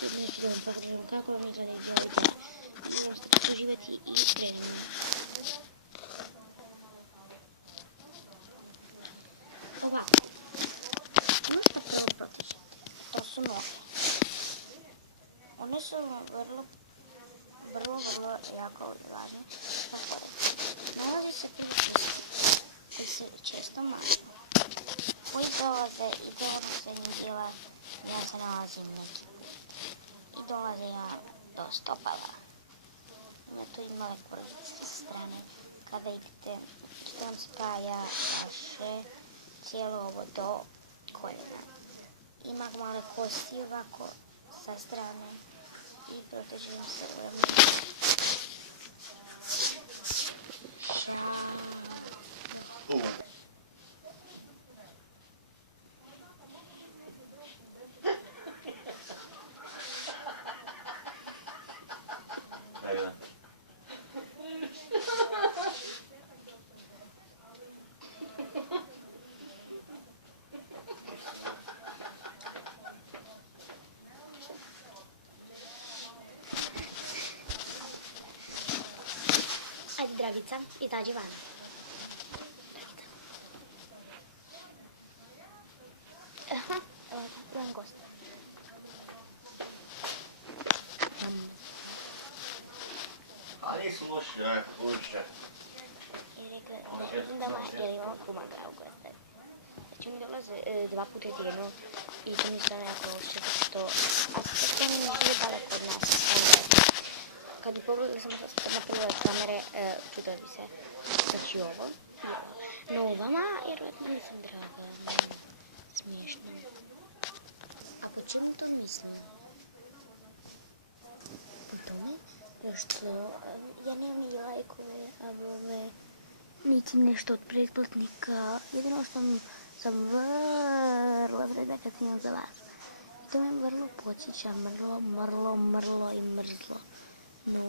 Znači da vam pokažem kako vam izgleda djelica. I možete uživati i spremno. Ovako. Ono što prvo potiče, to su noge. One su vrlo jako važne. Nalaze se pritisak koji se često mažu. Koji dolaze i do srednjeg dijela ja se nalazim neki. I dolaze do stopala. Ja tu im molekule sa strane. Kada idete, što vam spaja vaše cijelo ovo do koljena. Ima male kosti ovako sa strane i protežujem se u ravnoteži. Ajde, Dragica, izađi van. Dragica. Aha, evo ga, jedan gost. A nisu loši, ne, uliče. I rekla, dama, jer imamo kumaga u goste. Znači, mi dolaze 2 puta tjedno i to mi se jako loše, što to mi žive daleko od nas. Kad bi pogledali samo napravile kamere, čudili bi se. Znači ovo i ovo. No vama, vjerojatno nisam draga. Smiješno. A po čemu to mislim? Po tome, što ja nemam ni lajkove, niti nešto od pretplatnika. Jedino sam vrlo vreda kad imam za vas. I to me vrlo podsjeća, mrlo i mrzlo. No,